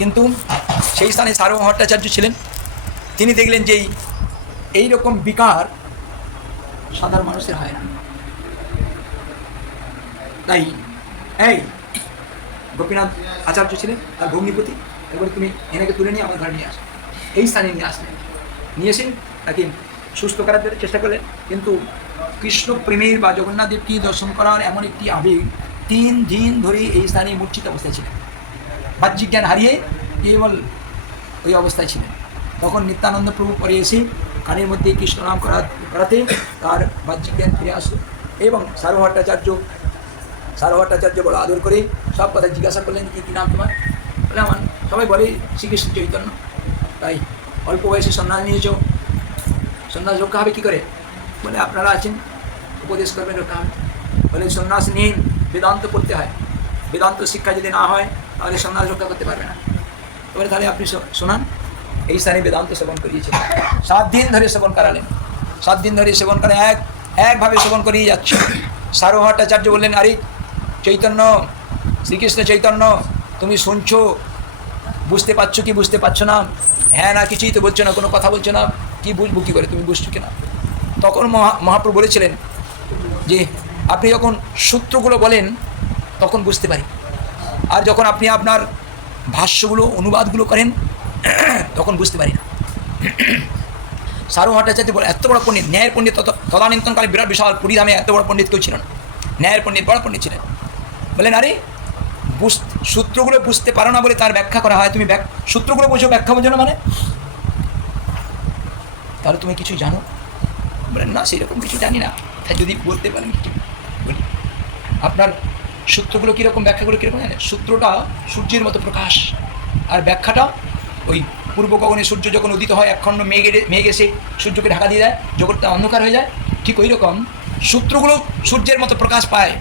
কিন্তু সেই স্থানে সার্বভৌম ভট্টাচার্য ছিলেন। তিনি দেখলেন যে এই রকম বিকার সাধারণ মানুষের হয় না। তাই এই গোপীনাথ আচার্য ছিলেন তার ভগ্নিপতি, এবারে তুমি এনাকে তুলে নিয়ে আমার ঘরে নিয়ে আসো। এই স্থানে নিয়ে আসলেন, নিয়ে এসে তাকে সুস্থ করার জন্য চেষ্টা করলেন। কিন্তু কৃষ্ণ প্রেমের বা জগন্নাথ দেবকে দর্শন করার এমন একটি আবেগ 3 দিন ধরে এই স্থানে মূর্ছিত অবস্থায় ছিলেন, বাহ্যিক জ্ঞান হারিয়ে কেবল ওই অবস্থায় ছিলেন। তখন নিত্যানন্দ প্রভু পরে এসে কানের মধ্যে কৃষ্ণ নাম করাতে তার বাহ্যিক জ্ঞান ফিরে আসলো এবং সার্বভৌম ভট্টাচার্য বড় আদর করে সব কথা জিজ্ঞাসা করলেন, কী নাম তোমার? বলে আমার সবাই বলে শ্রীকৃষ্ণ চৈতন্য। তাই অল্প বয়সে সন্ন্যাস নিয়েছ, সন্ন্যাস রক্ষা হবে কী করে? বলে আপনারা আছেন, উপদেশ করবেন রক্ষা হবে। বলে সন্ন্যাস নিয়ে বেদান্ত পড়তে হয়, বেদান্ত শিক্ষা যদি না হয় তাহলে সন্ন্যাস রক্ষা করতে পারবে না। এবারে তাহলে আপনি শোনান। এই স্থানে বেদান্ত সেবন করিয়েছিলেন, 7 দিন ধরে সেবন করালেন। 7 দিন ধরে সেবন করে একভাবে সেবন করিয়ে যাচ্ছে। সার্বভৌম ভট্টাচার্য বললেন, আরে চৈতন্য, শ্রীকৃষ্ণ চৈতন্য, তুমি শুনছো, বুঝতে পারছো কি বুঝতে পারছো না? হ্যাঁ না কিছুই তো বলছো না, কোনো কথা বলছো না, কি বুঝবো কী করে, তুমি বুঝছো কিনা? তখন মহাপ্রভু বলেছিলেন যে আপনি যখন সূত্রগুলো বলেন তখন বুঝতে পারি, আর যখন আপনি আপনার ভাষ্যগুলো অনুবাদগুলো করেন তখন বুঝতে পারি না। সার্বভৌম ভট্টাচার্য বলে এত বড় পণ্ডিত, ন্যায়ের পণ্ডিত, তদানীন্তনকালে বিরাট বিশাল পুরীধামে এত বড় পণ্ডিত কেউ ছিল না, ন্যায়ের পণ্ডিত, বড় পণ্ডিত ছিলেন। বলেন আরে সূত্রগুলো বুঝতে পারো না বলে তার ব্যাখ্যা করা হয়, তুমি সূত্রগুলো বোঝো, ব্যাখ্যা বোঝো না মানে? তাহলে তুমি কিছু জানো? বলেন না সেরকম কিছু জানি না। তাই যদি বলতে পারেন কিছু বলি, আপনার সূত্রগুলো কীরকম, ব্যাখ্যাগুলো কীরকম জানেন? সূত্রটা সূর্যের মতো প্রকাশ, আর ব্যাখ্যাটা ওই পূর্ব গগনে সূর্য যখন উদিত হয় একখণ্ড মেঘ এসে সূর্যকে ঢাকা দিয়ে দেয়, জগৎটা অন্ধকার হয়ে যায়, ঠিক ওই রকম সূত্রগুলো সূর্যের মতো প্রকাশ পায়,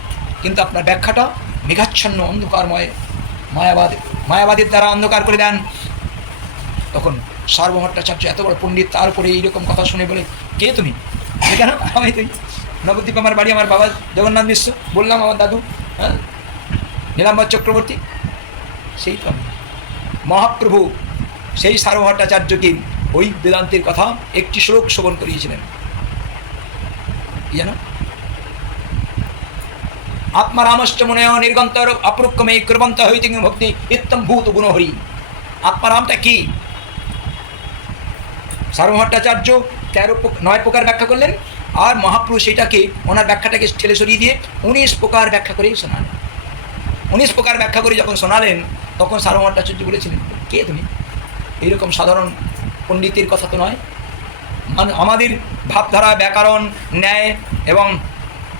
কিন্তু আপনার ব্যাখ্যাটা মেঘাচ্ছন্ন অন্ধকারময়, মায়াবাদের দ্বারা অন্ধকার করে দেন। তখন সার্বভৌম ভট্টাচার্য এত বড় পণ্ডিত, তার উপরে এইরকম কথা শুনে বলে, কে তুমি? কেন? আমি তুই নবদ্বীপ আমার বাড়ি, আমার বাবা জগন্নাথ মিশ্র, বললাম আমার দাদু হ্যাঁ নীলাম্বর চক্রবর্তী, সেই তো মহাপ্রভু সেই সার্বভৌম ভট্টাচার্যকে ওই বেদান্তের কথা একটি শ্লোক শ্রবণ করিয়েছিলেন। কি জানো? আত্মারামশ্চ মুনয় নির্গন্তর অপরুক্রমে কুর্বন্ত হইতে ভক্তি ইত্তম ভূত গুণহরি। আত্মারামটা কি? সার্বভৌম ভট্টাচার্য 9 প্রকার ব্যাখ্যা করলেন, আর মহাপ্রভু সেইটাকে ওনার ব্যাখ্যাটাকে ঠেলে সরিয়ে দিয়ে 19 প্রকার ব্যাখ্যা করেই শোনালেন। 19 প্রকার ব্যাখ্যা করে যখন শোনালেন তখন সার্বভৌম ভট্টাচার্য বলেছিলেন, কে তুমি? এইরকম সাধারণ পণ্ডিতের কথা তো নয়, আমাদের ভাবধারা, ব্যাকরণ, ন্যায় এবং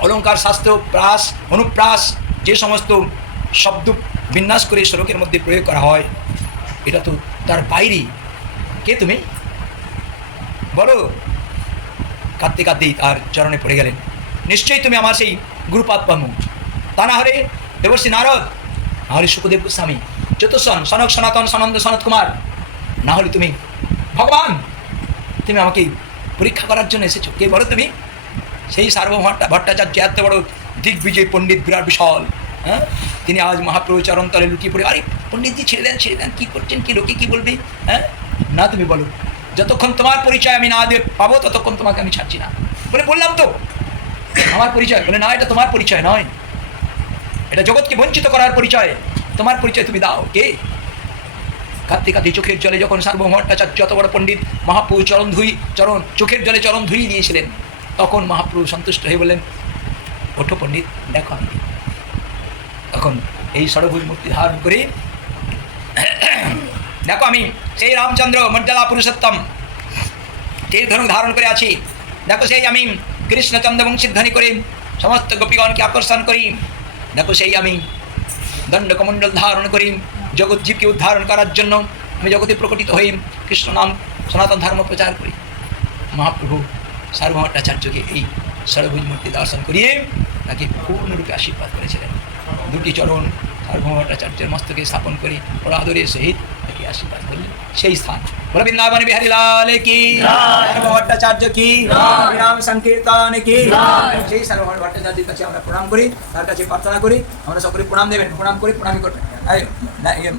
অলঙ্কার, শাস্ত্র, প্রাস, অনুপ্রাস, যে সমস্ত শব্দ বিন্যাস করে শ্লোকের মধ্যে প্রয়োগ করা হয়, এটা তো তার বাইরে। কে তুমি? বলো। কাঁদতে কাঁদতেই তার চরণে পড়ে গেলেন, নিশ্চয়ই তুমি আমার সেই গুরুপাদ পামু, তা না হলে দেবর্ষী নারদ, না হলে সুখদেব গোস্বামী, চতুর্সন, সনক, সনাতন, সনন্দ, সনত কুমার, না হলে তুমি ভগবান। তুমি আমাকে পরীক্ষা করার জন্য এসেছো, কে বলো তুমি? সেই সার্বভৌম ভট্টাচার্য এত বড় দিগ্বিজয় পণ্ডিত, বিরাট বিশাল, হ্যাঁ, তিনি আজ মহাপ্রভু চরণতলে লুটিয়ে পড়ে, আরে পণ্ডিতজি ছেড়ে দেন, কী করছেন, কি লোকে কী বলবে? হ্যাঁ না, তুমি বলো, যতক্ষণ তোমার পরিচয় আমি না দিয়ে পাবো ততক্ষণ তোমাকে আমি ছাড়ছি না। বলে বললাম তো আমার পরিচয়। বলে না, এটা তোমার পরিচয় নয়, এটা জগৎকে বঞ্চিত করার পরিচয়, তোমার পরিচয় তুমি দাও। কে? কাঁদতে কাঁদতে চোখের জলে যখন সার্বভৌম ভট্টাচার্য যত বড় পণ্ডিত, মহাপ্রভু চোখের জলে চরণ ধুই দিয়েছিলেন, তখন মহাপ্রভু সন্তুষ্ট হয়ে বললেন, ওঠো পণ্ডিত, দেখো আমি। তখন এই ষড়ভুজ মূর্তি ধারণ করে, দেখো আমি সেই রামচন্দ্র মর্যাদা পুরুষোত্তম সেই ধনুক ধারণ করে আছি, দেখো সেই আমি কৃষ্ণচন্দ্র বংশীধ্বনি করে সমস্ত গোপীগণকে আকর্ষণ করি, দেখো সেই আমি দণ্ডকমণ্ডল ধারণ করি, জগৎ জীবকে উদ্ধারণ করার জন্য আমি জগতে প্রকটিত হই, কৃষ্ণ নাম সনাতন ধর্ম প্রচার করি। মহাপ্রভু সার্বভৌম ভট্টাচার্যকে এই ষড়ভুজ মূর্তি দর্শন করিয়ে তাকে পূর্ণরূপে আশীর্বাদ করেছিলেন। 2টি চরণ সার্বভৌম ভট্টাচার্যের মস্তকে স্থাপন করে বড় আদরের সহিত তাকে আশীর্বাদ করলেন। সেই স্থান বলে বৃন্দাবন বিহারী লাল কি, সার্বভৌম ভট্টাচার্য কি, নাম সংকীর্তন কি। সেই সার্বভৌম ভট্টাচার্যের কাছে আমরা প্রণাম করি, তার কাছে প্রার্থনা করি, আমরা সকলে প্রণাম দেবেন, প্রণাম করে প্রণামী করবেন।